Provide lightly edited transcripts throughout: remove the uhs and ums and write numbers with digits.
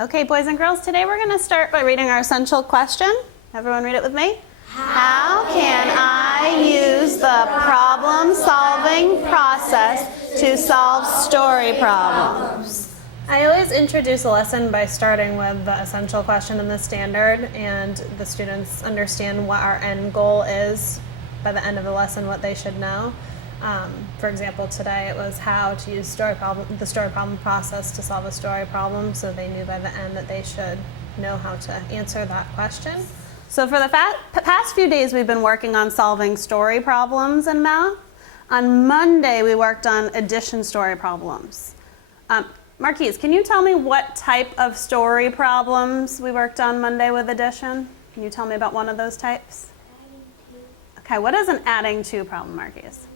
Okay, boys and girls, today we're going to start by reading our essential question. Everyone read it with me. How can I use the problem-solving process to solve story problems? I always introduce a lesson by starting with the essential question and the standard, and the students understand what our end goal is by the end of the lesson, what they should know. For example, today it was how to use the story problem process to solve a story problem, so they knew by the end that they should know how to answer that question. So for the past few days, we've been working on solving story problems in math. On Monday, we worked on addition story problems. Marquise, can you tell me what type of story problems we worked on Monday with addition? Can you tell me about one of those types? Okay, what is an adding to problem, Marquise?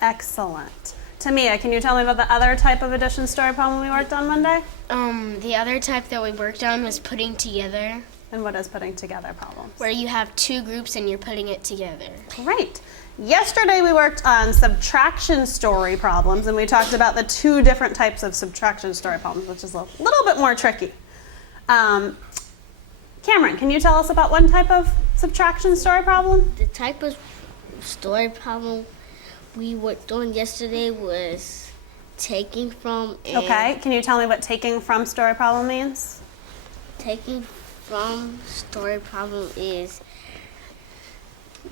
Excellent. Tamia, can you tell me about the other type of addition story problem we worked on Monday? The other type that we worked on was putting together. And what is putting together problems? Where you have two groups and you're putting it together. Great. Yesterday we worked on subtraction story problems, and we talked about the two different types of subtraction story problems, which is a little bit more tricky. Cameron, can you tell us about one type of subtraction story problem? The type of story problem we worked on yesterday was taking from. Okay, can you tell me what taking from story problem means? Taking from story problem is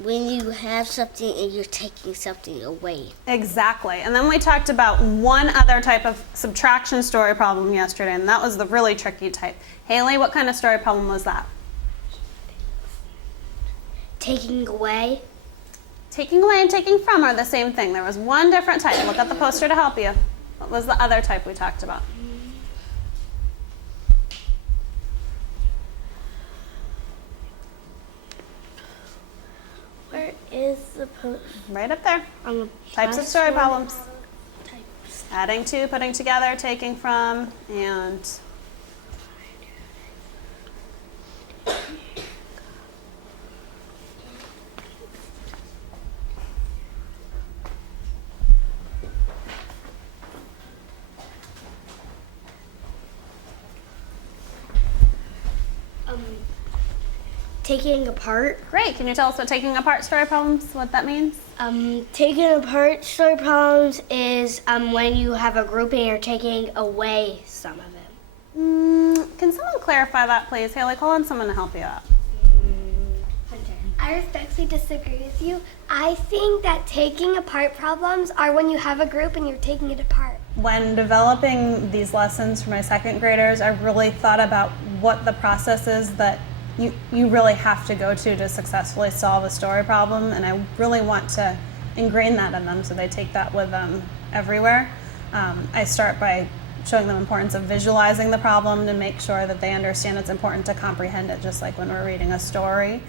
when you have something and you're taking something away. Exactly. And then we talked about one other type of subtraction story problem yesterday, and that was the really tricky type. Haley, what kind of story problem was that? Taking away. Taking away and taking from are the same thing. There was one different type. Look at the poster to help you. What was the other type we talked about? Where is the poster? Right up there. On the Types of story problems. Adding to, putting together, taking from, and taking apart. great. Can you tell us what taking apart story problems, what that means? Taking apart story problems is when you have a group and you're taking away some of it. Can someone clarify that, please? Haley, call on someone to help you out. I respectfully disagree with you. I think that taking apart problems are when you have a group and you're taking it apart. When developing these lessons for my second graders, I really thought about what the process is that you really have to go to successfully solve a story problem, and I really want to ingrain that in them so they take that with them everywhere. I start by showing them the importance of visualizing the problem to make sure that they understand it's important to comprehend it, just like when we're reading a story.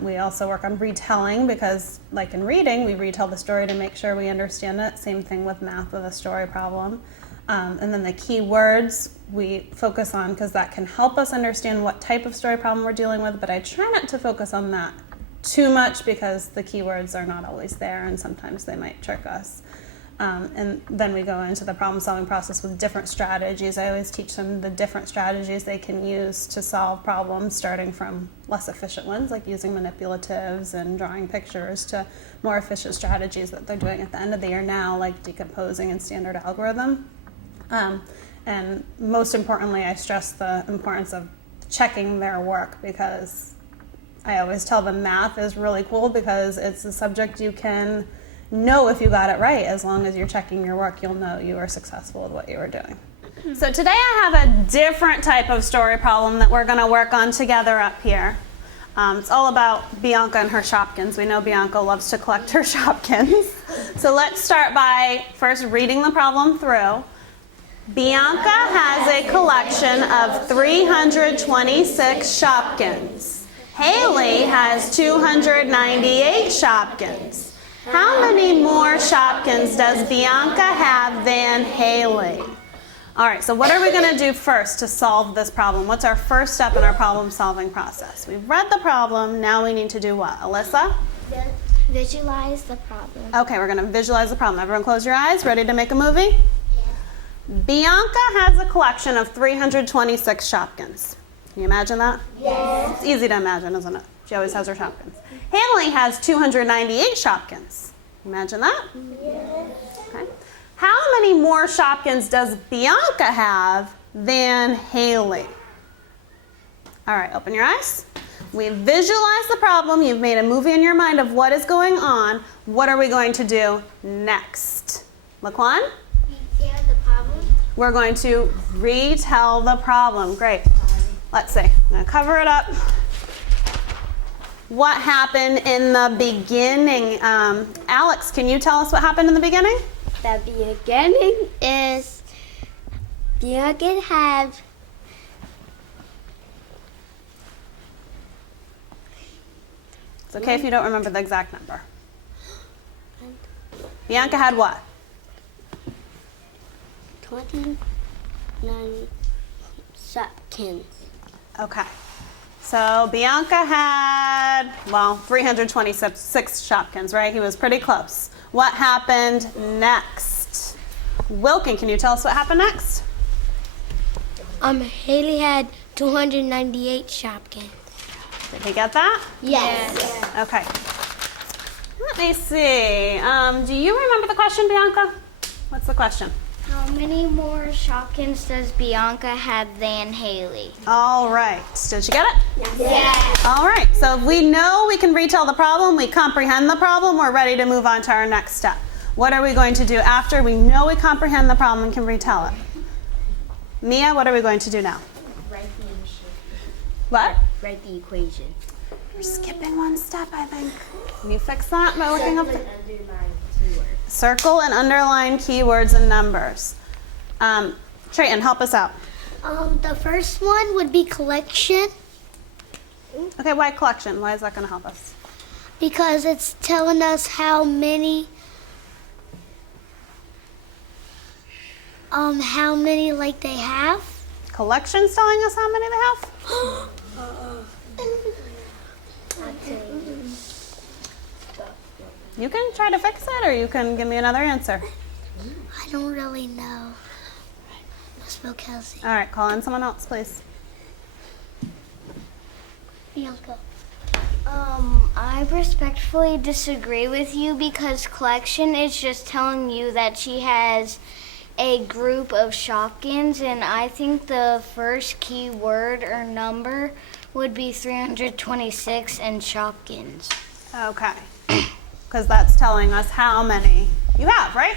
We also work on retelling because, like in reading, we retell the story to make sure we understand it. Same thing with math with a story problem. And then the key words we focus on because that can help us understand what type of story problem we're dealing with, but I try not to focus on that too much because the keywords are not always there and sometimes they might trick us. And then we go into the problem-solving process with different strategies. I always teach them the different strategies they can use to solve problems, starting from less efficient ones like using manipulatives and drawing pictures to more efficient strategies that they're doing at the end of the year now, like decomposing and standard algorithm. And most importantly, I stress the importance of checking their work because I always tell them math is really cool because it's a subject you can know if you got it right. As long as you're checking your work, you'll know you were successful with what you were doing. So today I have a different type of story problem that we're going to work on together up here. It's all about Bianca and her Shopkins. We know Bianca loves to collect her Shopkins. So let's start by first reading the problem through. Bianca has a collection of 326 Shopkins. Haley has 298 Shopkins. How many more Shopkins does Bianca have than Haley? All right, so what are we going to do first to solve this problem? What's our first step in our problem-solving process? We've read the problem. Now we need to do what? Alyssa? Visualize the problem. Okay, we're going to visualize the problem. Everyone close your eyes. Ready to make a movie? Bianca has a collection of 326 Shopkins. Can you imagine that? Yes. It's easy to imagine, isn't it? She always has her Shopkins. Haley has 298 Shopkins. Imagine that? Yes. Okay. How many more Shopkins does Bianca have than Haley? All right, open your eyes. We visualized the problem. You've made a movie in your mind of what is going on. What are we going to do next? Laquan? Retell the problem. We're going to retell the problem. Great. Let's see. I'm going to cover it up. What happened in the beginning? Alex, can you tell us what happened in the beginning? The beginning is Bianca have It's okay if you don't remember the exact number. Bianca had what? 29 Shopkins. Okay. So Bianca had, 326 Shopkins, right? He was pretty close. What happened next? Wilkin, can you tell us what happened next? Haley had 298 Shopkins. Did he get that? Yes. Okay. Let me see. Do you remember the question, Bianca? What's the question? How many more Shopkins does Bianca have than Haley? All right. Did you get it? Yes. All right. So if we know we can retell the problem, we comprehend the problem, we're ready to move on to our next step. What are we going to do after we know we comprehend the problem and can retell it? Mia, what are we going to do now? Write the initial. What? Write the equation. We're skipping one step, I think. Can you fix that by looking up the... Circle and underline keywords and numbers. Trayton, help us out. The first one would be collection Okay, why collection? Why is that going to help us? because it's telling us how many like they have. Collection's telling us how many they have? You can try to fix it, or you can give me another answer. I don't really know. Miss Bochese. All right, call in someone else, please. Bianca. I respectfully disagree with you because collection is just telling you that she has a group of Shopkins, and I think the first key word or number would be 326 and Shopkins. Okay. Because that's telling us how many you have, right?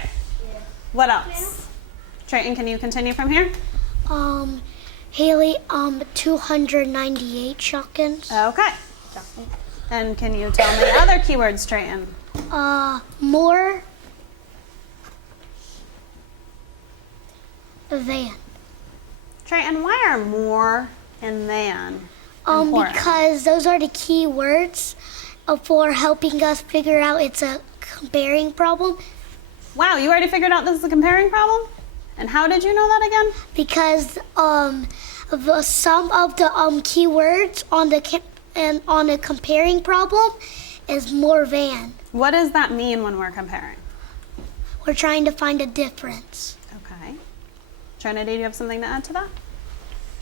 Yeah. What else? Trayton, can you continue from here? Haley, 298 Shopkins. Okay. And can you tell me other keywords, Trayton? More than. Trayton, why are more and than important? Because those are the key words for helping us figure out it's a comparing problem. Wow, you already figured out this is a comparing problem? And how did you know that again? Because some of the keywords on the comparing problem is more than. What does that mean when we're comparing? We're trying to find a difference. Okay. Trinity, do you have something to add to that?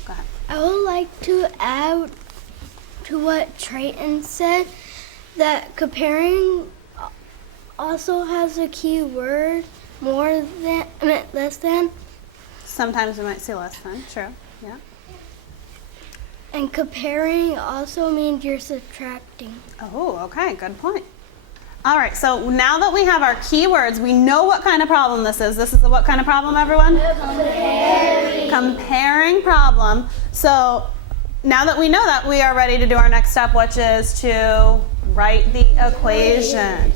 Go ahead. I would like to add to what Trayton said that comparing also has a key word less than. Sometimes we might see less than. True. Yeah. And comparing also means you're subtracting. Oh, okay. Good point. All right. So now that we have our keywords, we know what kind of problem this is. This is a what kind of problem, everyone? Comparing problem. So now that we know that, we are ready to do our next step, which is to write the equation.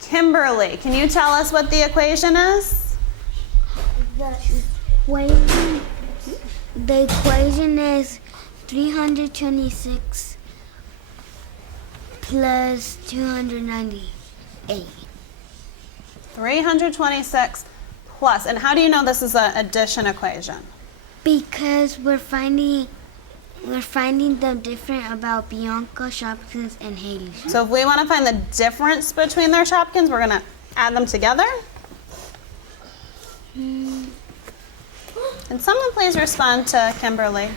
Kimberly, can you tell us what the equation is? The equation is 326 plus 298. 326 plus. And how do you know this is an addition equation? Because we're finding them different about Bianca, Shopkins, and Haley. So if we want to find the difference between their Shopkins, we're going to add them together? Can someone please respond to Kimberly?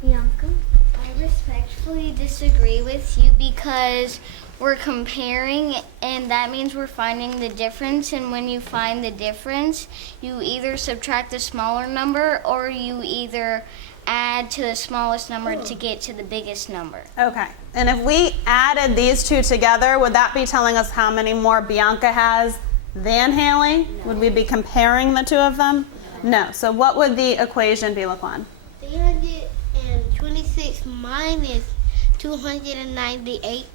Bianca, I respectfully disagree with you because we're comparing, and that means we're finding the difference. And when you find the difference, you either subtract the smaller number or you either add to the smallest number to get to the biggest number. Okay. And if we added these two together, would that be telling us how many more Bianca has than Haley? No. Would we be comparing the two of them? No. So what would the equation be, Laquan? 326 minus 298.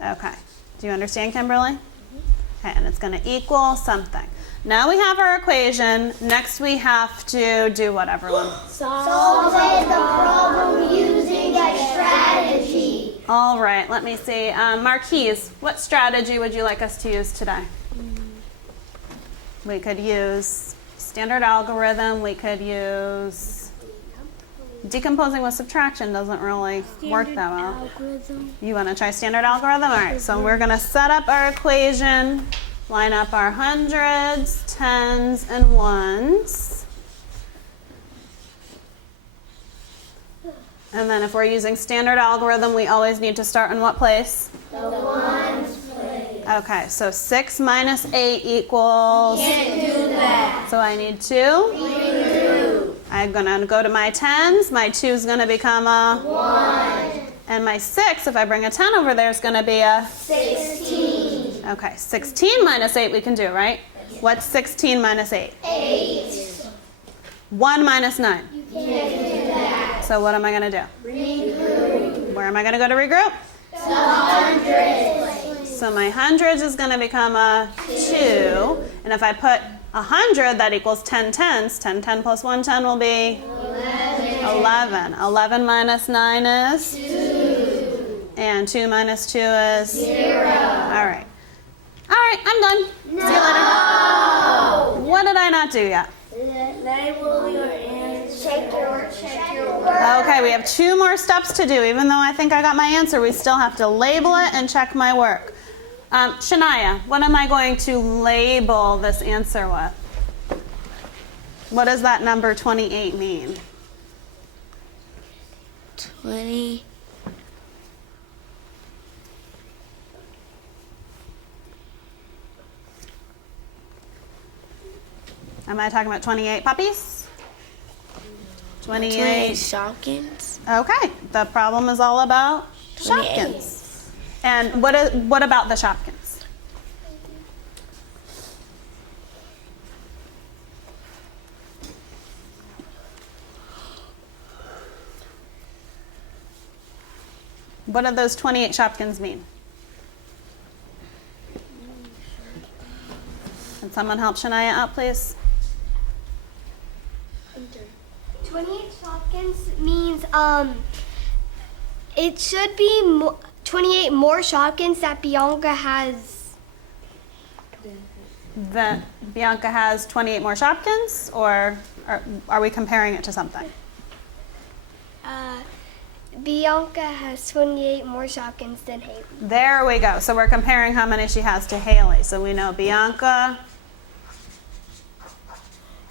Okay. Do you understand, Kimberly? Okay, and it's going to equal something. Now we have our equation. Next we have to do what, everyone? Solve the problem using a strategy. All right, let me see. Marquise, what strategy would you like us to use today? We could use standard algorithm. We could use decomposing with subtraction. Doesn't really work that well. Algorithm. You want to try standard algorithm? All right, so we're going to set up our equation, line up our hundreds, tens, and ones. And then if we're using standard algorithm, we always need to start in what place? The ones place. Okay, so 6 minus 8 equals? Can't do that. So I need 2. I'm going to go to my tens. My 2 is going to become a 1. And my 6, if I bring a 10 over there, is going to be a 16. Okay, 16 minus 8 we can do, right? What's 16 minus 8? 8. 1 minus 9. You can't do that. So what am I going to do? Regroup. Where am I going to go to regroup? The hundreds. So my hundreds is going to become a 2. And if I put 100, that equals 10 tens. 10 plus 1 10 will be 11. 11 minus 9 is 2. And 2 minus 2 is 0. All right. All right, I'm done. No. See you later. What did I not do yet? Label your answer. Check your work. Okay, we have 2 more steps to do. Even though I think I got my answer, we still have to label it and check my work. Shania, what am I going to label this answer with? What does that number 28 mean? 20. Am I talking about 28 puppies? 28 Shopkins. Okay, the problem is all about 28. Shopkins. And what about the Shopkins? What do those 28 Shopkins mean? Can someone help Shania out, please? 28 Shopkins means it should be 28 more Shopkins that Bianca has. That Bianca has 28 more Shopkins, or are we comparing it to something? Bianca has 28 more Shopkins than Haley. There we go. So we're comparing how many she has to Haley. So we know Bianca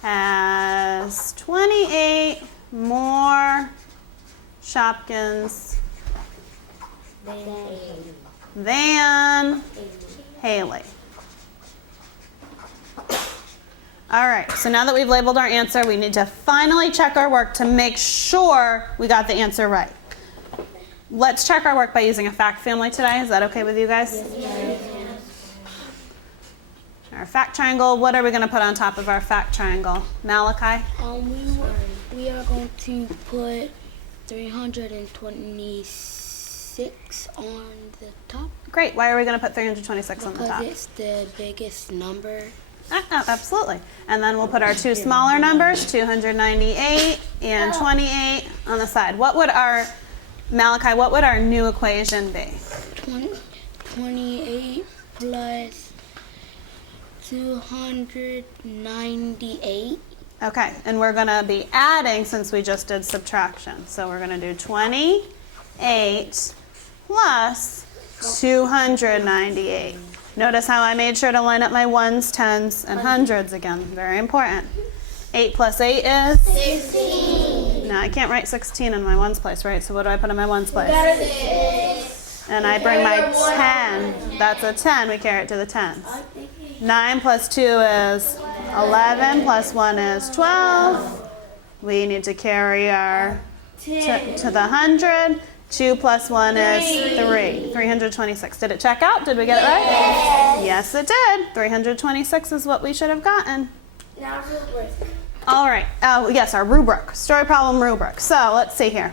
has 28 more Shopkins than Haley. All right, so now that we've labeled our answer, we need to finally check our work to make sure we got the answer right. Let's check our work by using a fact family today. Is that okay with you guys? Yes. Our fact triangle, what are we going to put on top of our fact triangle? Malachi? We are going to put 326 on the top. Great. Why are we going to put 326 on the top? Because it's the biggest number. Absolutely. And then we'll put our 2 smaller numbers, 298 and 28 on the side. What would our, Malachi, what would our new equation be? 28 plus 298. Okay, and we're going to be adding since we just did subtraction. So we're going to do 28 plus 298. Notice how I made sure to line up my ones, tens, and hundreds again. Very important. 8 plus 8 is? 16. Now I can't write 16 in my ones place, right? So what do I put in my ones place? 6. And I bring my 10. That's a 10. We carry it to the tens. 9 plus 2 is 11. Plus 1 is 12. We need to carry our to the 100. 2 plus 1 is 3. 326. Did it check out? Did we get it right? Yes, it did. 326 is what we should have gotten. Now rubric. All right. Yes, our rubric. Story problem rubric. So let's see here.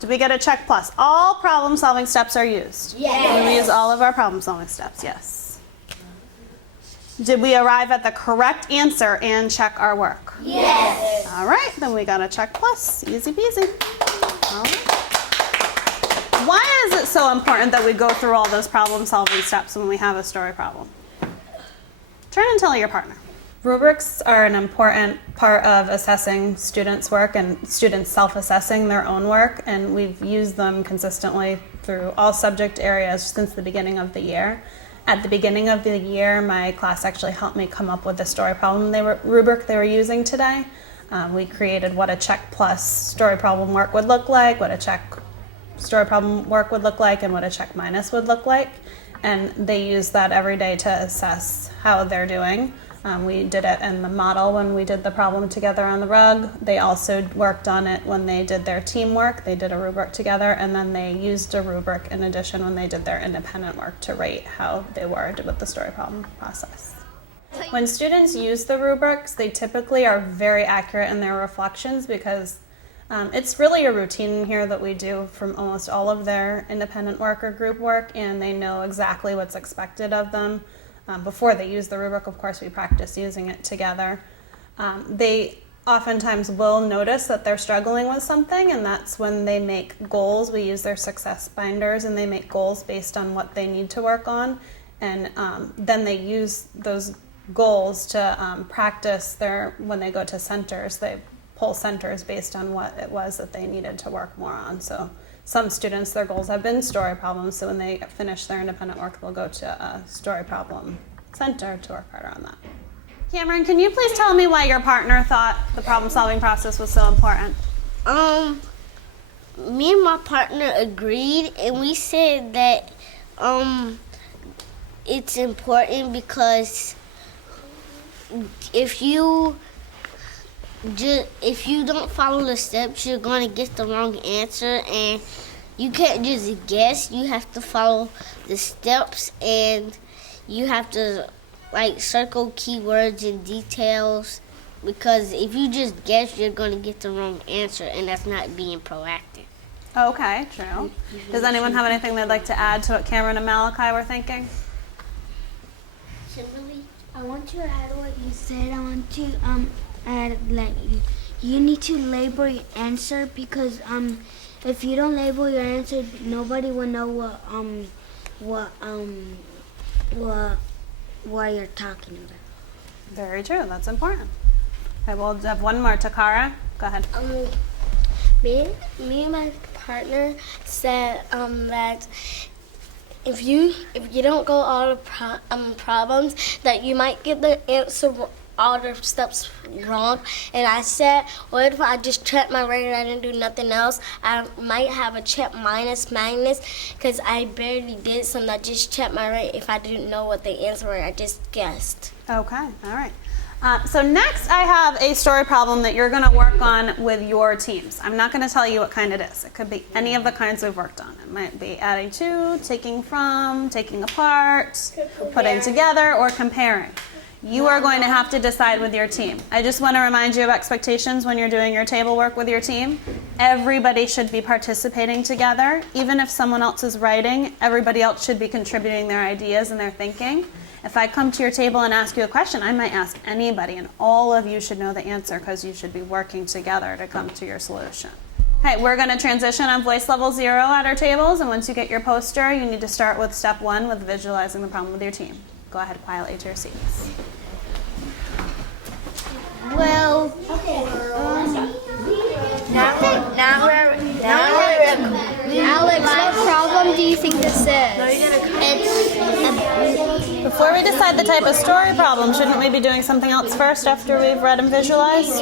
Did we get a check plus? All problem solving steps are used. Yes. We use all of our problem solving steps. Yes. Did we arrive at the correct answer and check our work? Yes. All right. Then we got a check plus. Easy peasy. All right. Why is it so important that we go through all those problem solving steps when we have a story problem? Turn and tell your partner. Rubrics are an important part of assessing students' work and students self-assessing their own work, and we've used them consistently through all subject areas since the beginning of the year. At the beginning of the year, my class actually helped me come up with the story problem rubric they were using today. We created what a check plus story problem work would look like, what a check story problem work would look like, and what a check minus would look like. And they use that every day to assess how they're doing. We did it in the model when we did the problem together on the rug. They also worked on it when they did their teamwork. They did a rubric together, and then they used a rubric in addition when they did their independent work to rate how they were with the story problem process. When students use the rubrics, they typically are very accurate in their reflections because it's really a routine in here that we do from almost all of their independent work or group work, and they know exactly what's expected of them. Before they use the rubric, of course, we practice using it together. They oftentimes will notice that they're struggling with something, and that's when they make goals. We use their success binders, and they make goals based on what they need to work on, and then they use those goals to practice when they go to centers. They pull centers based on what it was that they needed to work more on. So some students, their goals have been story problems, so when they finish their independent work, they'll go to a story problem center to work harder on that. Cameron, can you please tell me why your partner thought the problem-solving process was so important? Me and my partner agreed, and we said that it's important because if you don't follow the steps, you're going to get the wrong answer, and you can't just guess. You have to follow the steps, and you have to circle keywords and details, because if you just guess, you're going to get the wrong answer, and that's not being proactive. Okay, true. Does anyone have anything they'd like to add to what Cameron and Malachi were thinking? Kimberly? I want to add what you said. I want to add you need to label your answer, because if you don't label your answer, nobody will know what you're talking about. Very true. That's important. Okay, we'll have one more. Takara, go ahead. Me and my partner said that if you don't go all the problems, that you might get the answer all the steps wrong. And I said, what if I just checked my rate and I didn't do nothing else? I might have a check minus, because I barely did something. I just checked my rate if I didn't know what the answer were. I just guessed. Okay, all right. So next I have a story problem that you're going to work on with your teams. I'm not going to tell you what kind it is. It could be any of the kinds we've worked on. It might be adding to, taking from, taking apart, putting together, or comparing. You are going to have to decide with your team. I just want to remind you of expectations when you're doing your table work with your team. Everybody should be participating together. Even if someone else is writing, everybody else should be contributing their ideas and their thinking. If I come to your table and ask you a question, I might ask anybody, and all of you should know the answer because you should be working together to come to your solution. Okay, we're going to transition on voice level 0 at our tables, and once you get your poster, you need to start with step 1 with visualizing the problem with your team. Go ahead quietly to your seats. Well, Alex, what problem do you think this is? it's before we decide the type of story problem, shouldn't we be doing something else first after we've read and visualized?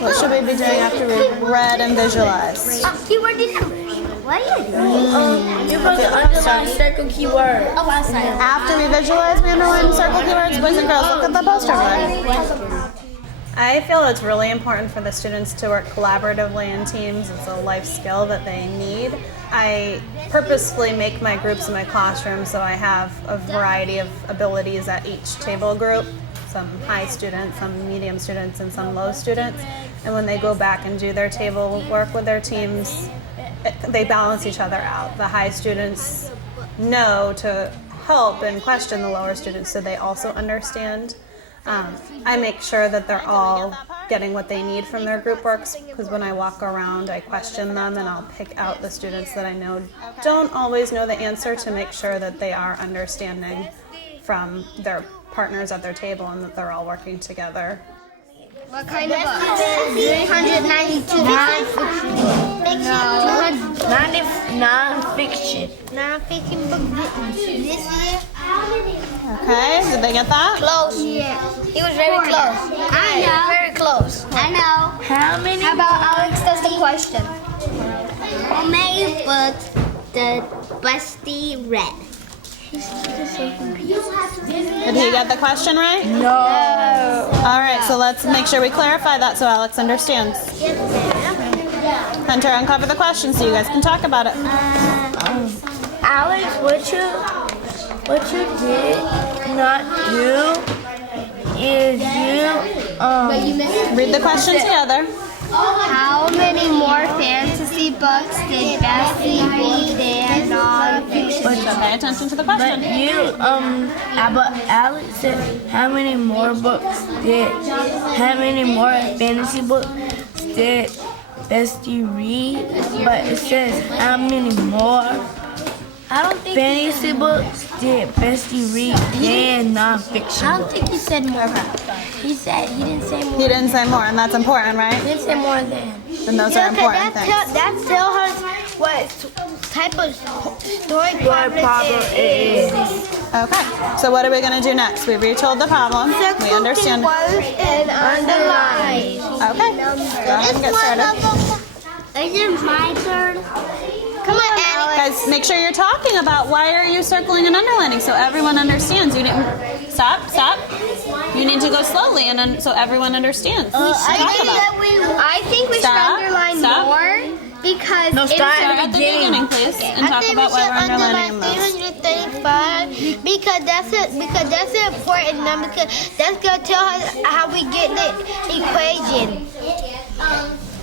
What should we be doing after we've read and visualized? Keyword numbers. What are you doing? You're supposed to underline circle keyword. Oh, outside. After we visualize, we underline circle keywords. Boys and girls, look at the poster over there. I feel it's really important for the students to work collaboratively in teams. It's a life skill that they need. I purposefully make my groups in my classroom so I have a variety of abilities at each table group. Some high students, some medium students, and some low students. And when they go back and do their table work with their teams, they balance each other out. The high students know to help and question the lower students so they also understand. I make sure that they're all getting what they need from their group works, because when I walk around I question them and I'll pick out the students that I know don't always know the answer to make sure that they are understanding from their partners at their table and that they're all working together. What kind of book? 392 Non-fiction. non-fiction book this year. Okay, did they get that? Close. Yeah. He was very close. I know. Very close. I know. How many? How about Alex does the question? How many books did Busty read? Did he get the question right? No. All right, so let's make sure we clarify that so Alex understands. Hunter, uncover the question so you guys can talk about it. Alex, what you did not do is you Read the question together. How many more fantasy books did Bessie read than non-fiction? So pay attention to the but question. but Alex said how many more fantasy books did Bestie read? But it says how many more fantasy books did Bestie read than non-fiction? I don't think he said more. He didn't say more. He didn't say more, and that's important, right? He didn't say more than. Then those are important things. That tells us what type of story problem it is. Okay, so what are we going to do next? We've retold the problem. We understand. Words and underline. Okay, go ahead and get started. Is it my turn? Come on, Annie. Guys, make sure you're talking about why are you circling and underlining so everyone understands. You didn't stop. You need to go slowly and so everyone understands. I think we should underline more because Start at the beginning, please, and talk about why we're underlining those. 335 because that's an important number because that's gonna tell us how we get the equation.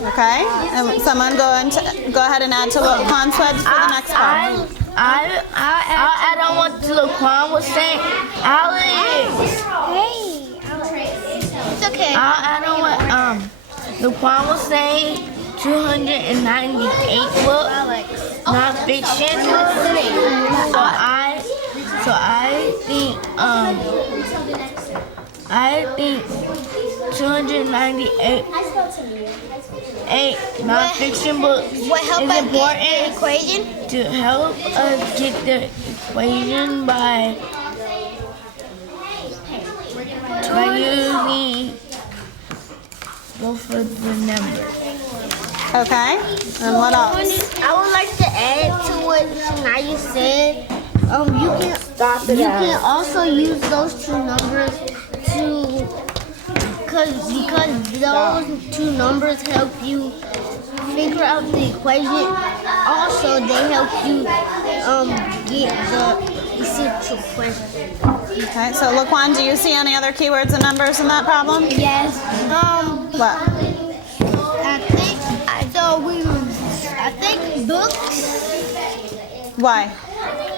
Okay, and someone go ahead and add to what Juan said for the next part. I'll add on what Laquan was saying. Alex. It's okay. I'll add on what Laquan was saying. 298 books, non-fiction. So I think 298 non-fiction books is What help us get the important equation? to help us get the equation by using both of the numbers. Okay, and what else? I would like to add to what Shania said. You can also use those two numbers because those two numbers help you figure out the equation. Also, they help you get the essential question. Okay, so Laquan, do you see any other keywords and numbers in that problem? Yes. What? I think books. Why?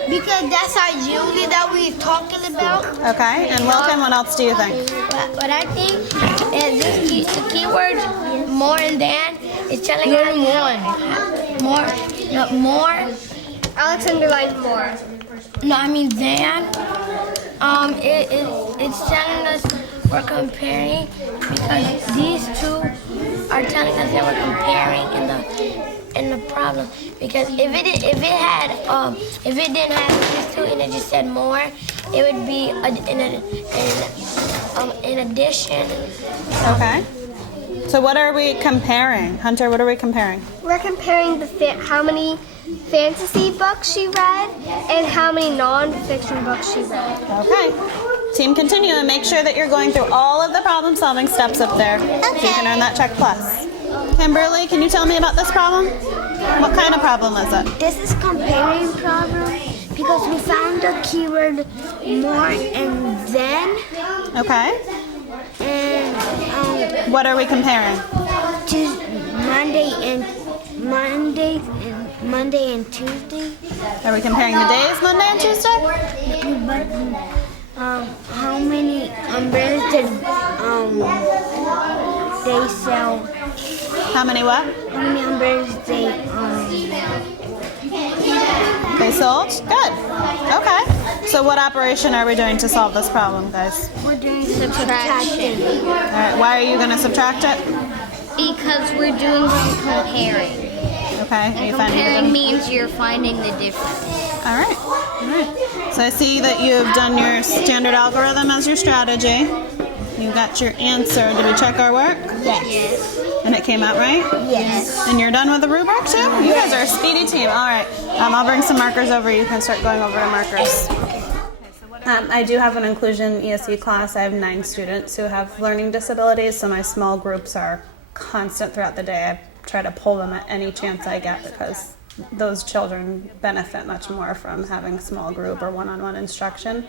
Because that's our unit that we're talking about. Okay, and Wilkin, what else do you think? But I think the keyword more and than is telling us more. Alex underlined more. No, I mean than. It's telling us we're comparing because these two are telling us that we're comparing in the problem. problem because if it didn't have these two and it just said more, it would be in addition. Okay. So what are we comparing? Hunter, what are we comparing? We're comparing how many fantasy books she read and how many non-fiction books she read. Okay. Team, continue and make sure that you're going through all of the problem-solving steps up there so you can earn that check plus. Kimberly, can you tell me about this problem? What kind of problem is it? This is comparing problem because we found the keyword more and then, Okay. and What are we comparing? Monday and Tuesday. Are we comparing the days, Monday and Tuesday? But how many umbrellas did they sell? How many what? How many umbrellas They sold? Good. Okay. So what operation are we doing to solve this problem, guys? we're doing subtraction. All right. Why are you going to subtract it? Because we're doing some comparing. Okay. Are you finding Comparing it? means you're finding the difference. All right. All right. So I see that you've done your standard algorithm as your strategy. You got your answer. Did we check our work? Yes. And it came out right? Yes. And you're done with the rubric too? You guys are a speedy team. All right. I'll bring some markers over. You can start going over the markers. I do have an inclusion ESE class. I have 9 students who have learning disabilities, so my small groups are constant throughout the day. I try to pull them at any chance I get because those children benefit much more from having small group or one-on-one instruction.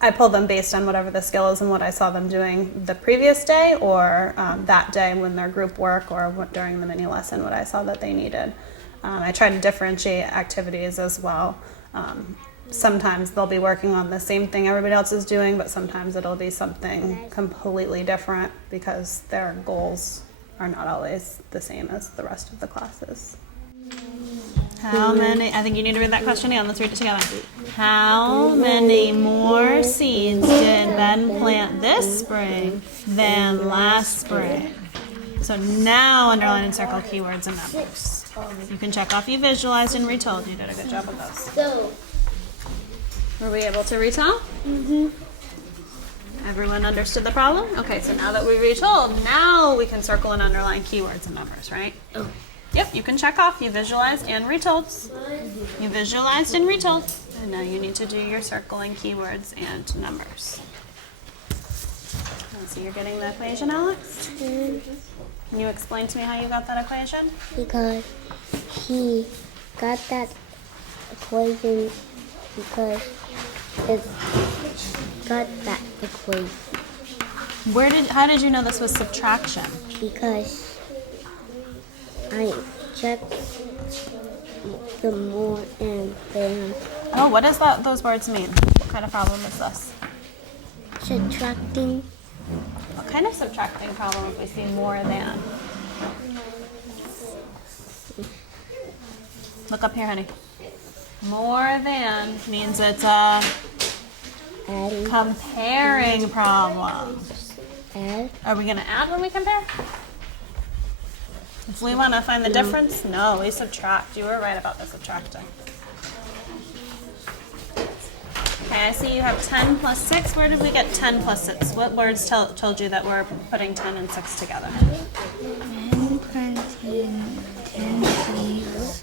I pull them based on whatever the skill is and what I saw them doing the previous day or that day when their group work or during the mini lesson, what I saw that they needed. I try to differentiate activities as well. Sometimes they'll be working on the same thing everybody else is doing, but sometimes it'll be something completely different because their goals are not always the same as the rest of the classes. How many, I think you need to read that question again. Let's read it together. How many more seeds did Ben plant this spring than last spring? So now underline and circle keywords and numbers. You can check off you visualized and retold. You did a good job with those. So, Were we able to retell? Mm-hmm. Everyone understood the problem? Okay, so now that we retold, now we can circle and underline keywords and numbers, right? Oh. Yep, you can check off you visualized and retold. You visualized and retold. And now you need to do your circling keywords and numbers. So you're getting the equation, Alex? Can you explain to me how you got that equation? Because he got that equation because it got that equation. How did you know this was subtraction? Because I checked the more and then Oh, what does those words mean? What kind of problem is this? subtracting. What kind of subtracting problem if we see more than? Look up here, honey. More than means it's a comparing problem. Add. Are we going to add when we compare? If we want to find the difference, no, we subtract. You were right about the subtracting. Okay, I see you have 10 plus 6. Where did we get 10 plus 6? What words told you that we're putting 10 and 6 together? Ben planted 10 seeds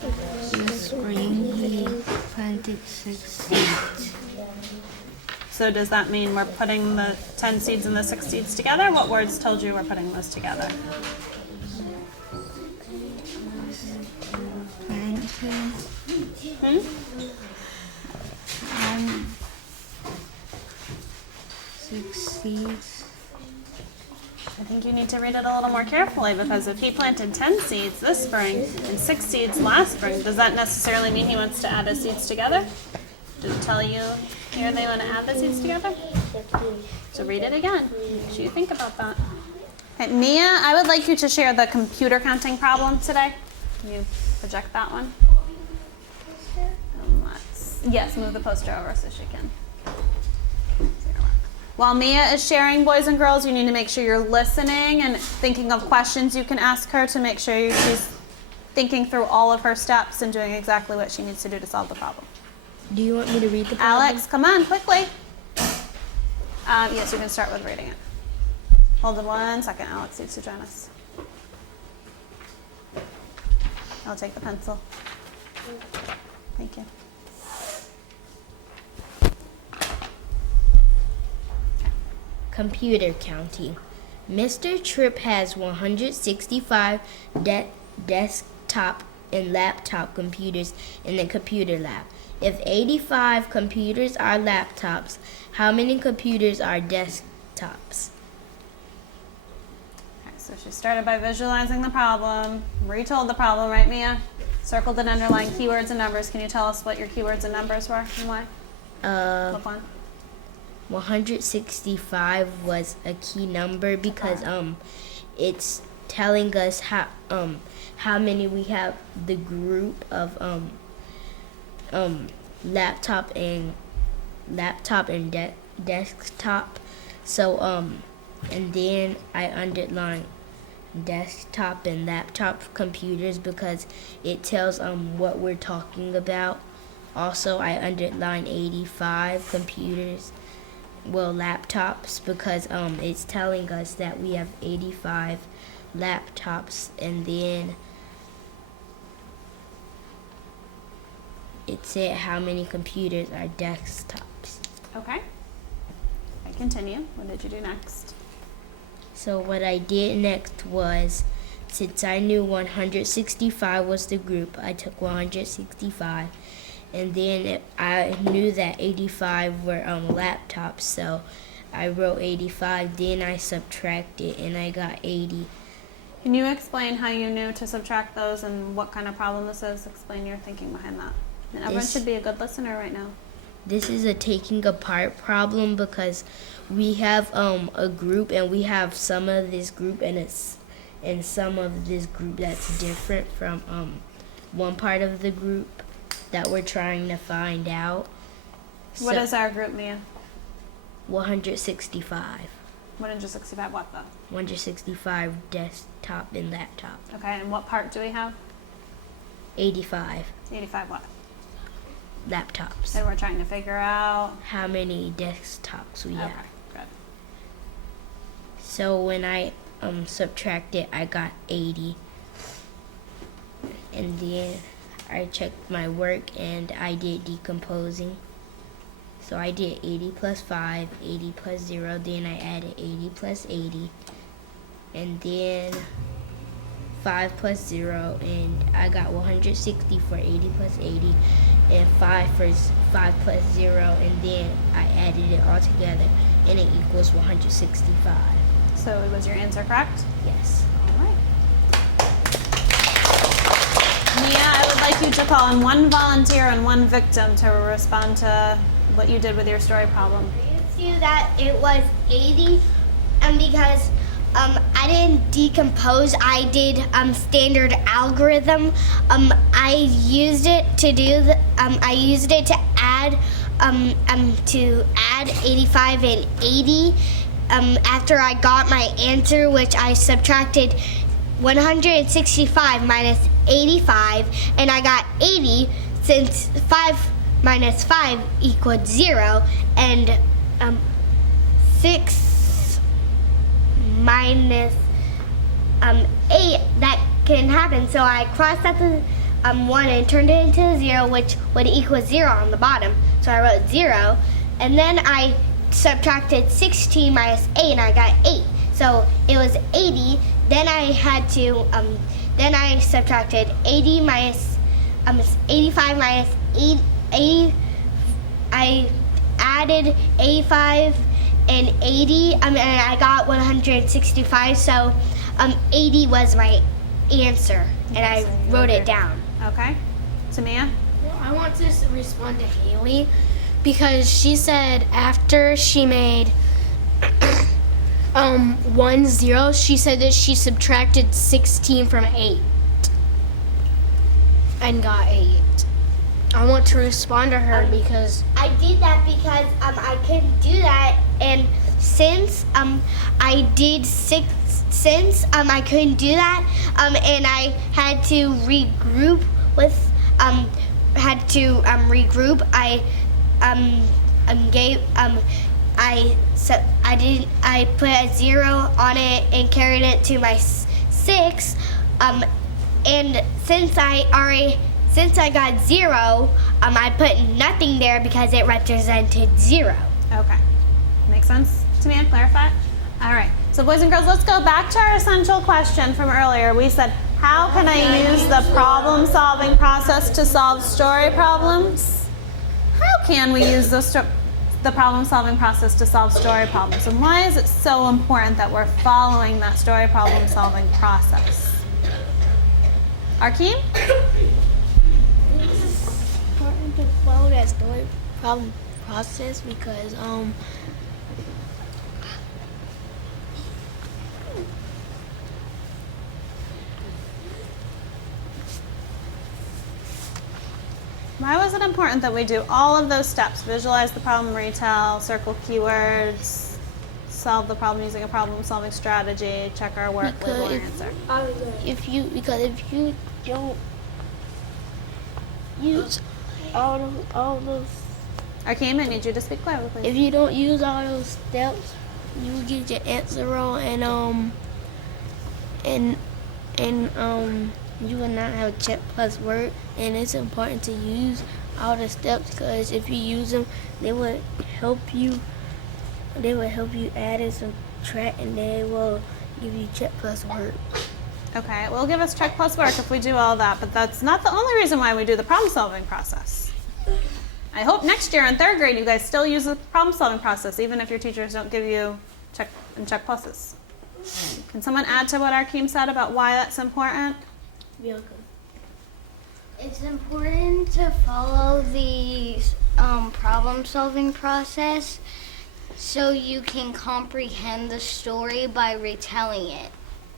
this spring. He planted 6 seeds. So does that mean we're putting the 10 seeds and the 6 seeds together? What words told you we're putting those together? Planted. Hmm? 6 seeds. I think you need to read it a little more carefully because if he planted 10 seeds this spring and 6 seeds last spring, does that necessarily mean he wants to add his seeds together? Did it tell you here they want to add the seeds together? So read it again. Make sure you think about that. Okay, Mia, I would like you to share the computer counting problem today. Can you project that one? Yes, move the poster over so she can. While Mia is sharing, boys and girls, you need to make sure you're listening and thinking of questions you can ask her to make sure she's thinking through all of her steps and doing exactly what she needs to do to solve the problem. Do you want me to read the problem? Alex, come on, quickly. Yes, you can start with reading it. Hold on 1 second. Alex needs to join us. I'll take the pencil. Thank you. Computer counting. Mr. Tripp has 165 desktop and laptop computers in the computer lab. If 85 computers are laptops, how many computers are desktops? Okay, so she started by visualizing the problem, retold the problem, right, Mia? Circled and underlined keywords and numbers. Can you tell us what your keywords and numbers were and why? What one? 165 was a key number because it's telling us how many we have, the group of laptop and desktop. So and then I underlined desktop and laptop computers because it tells what we're talking about. Also, I underlined 85 computers, well, laptops, because it's telling us that we have 85 laptops, and then it said how many computers are desktops. Okay. I continue. What did you do next? So what I did next was, since I knew 165 was the group, I took 165, and then I knew that 85 were laptops, so I wrote 85, then I subtracted, and I got 80. Can you explain how you knew to subtract those and what kind of problem this is? Explain your thinking behind that. And everyone should be a good listener right now. This is a taking apart problem because we have a group, and we have some of this group and some of this group that's different from one part of the group that we're trying to find out. What is our group, Mia? 165. 165 what though? 165 desktop and laptop. Okay, and what part do we have? 85 85 what? laptops. And we're trying to figure out How many desktops we have. Okay, good. So when I subtracted, I got 80. And then I checked my work and I did decomposing. So I did 80 plus 5, 80 plus 0, then I added 80 plus 80, and then 5 plus 0, and I got 160 for 80 plus 80, and 5 plus 0, and then I added it all together, and it equals 165. So was your answer correct? Yes. All right. Mia, I would like you to call in one volunteer and one victim to respond to what you did with your story problem. You that it was 80, and because I didn't decompose, I did standard algorithm. I used it to do I used it to add 85 and 80. After I got my answer, which I subtracted 165 minus 85, and I got 80 since 5 minus 5 equals 0, and 6 minus 8, that can happen. So I crossed out the 1 and turned it into a 0, which would equal 0 on the bottom. So I wrote 0, and then I subtracted 16 minus 8, and I got 8. So it was 80. Then I had to, then I subtracted 80 minus, 85 minus 8. I added 85 and 80, and I got 165. So 80 was my answer, and I wrote it down. Okay. Tamia? I want to respond to Haley because she said after she made 1 0, she said that she subtracted 16 from 8 and got 8. I want to respond to her because I did that because I couldn't do that, and since I did 16 since I couldn't do that, and I had to regroup with I put a 0 on it and carried it to my 6, and since I got 0, I put nothing there because it represented 0. Okay. Makes sense to me and clarify? All right. So boys and girls, let's go back to our essential question from earlier. We said, how can I use the problem-solving process to solve story problems? How can we use the problem-solving process to solve story problems? And why is it so important that we're following that story problem-solving process? Arkeem? It's important to follow that story problem process because Why was it important that we do all of those steps? Visualize the problem, retell, circle keywords, solve the problem using a problem-solving strategy, check our work, label, and answer. if you don't use all those, Arkeem, I need you to speak clearly, please. if you don't use all those steps, you will get your answer wrong, and you will not have check plus work. And it's important to use all the steps because if you use them, they will help you. They will help you add and subtract, and they will give you check plus work. Okay, it will give us check plus work if we do all that, but that's not the only reason why we do the problem-solving process. I hope next year in 3rd grade you guys still use the problem-solving process, even if your teachers don't give you check and check pluses. Can someone add to what Arkeem said about why that's important? It's important to follow the problem-solving process so you can comprehend the story by retelling it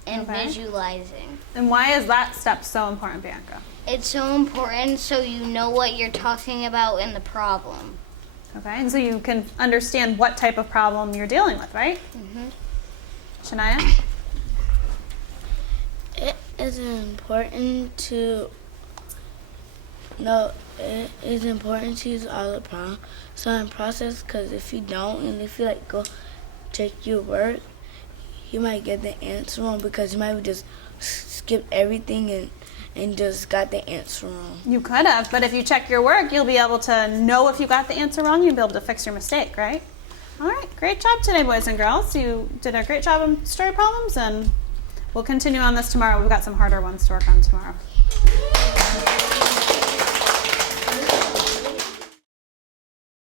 and Okay. visualizing. And why is that step so important, Bianca? It's so important so you know what you're talking about in the problem. Okay, and so you can understand what type of problem you're dealing with, right? Mhm. Shania? It is important to know. It is important to use all the problem-solving process because if you don't, and if you go check your work, you might get the answer wrong because you might just skip everything and just got the answer wrong. You could have, but if you check your work, you'll be able to know if you got the answer wrong. You'll be able to fix your mistake, right? All right, great job today, boys and girls. You did a great job on story problems, and we'll continue on this tomorrow. We've got some harder ones to work on tomorrow.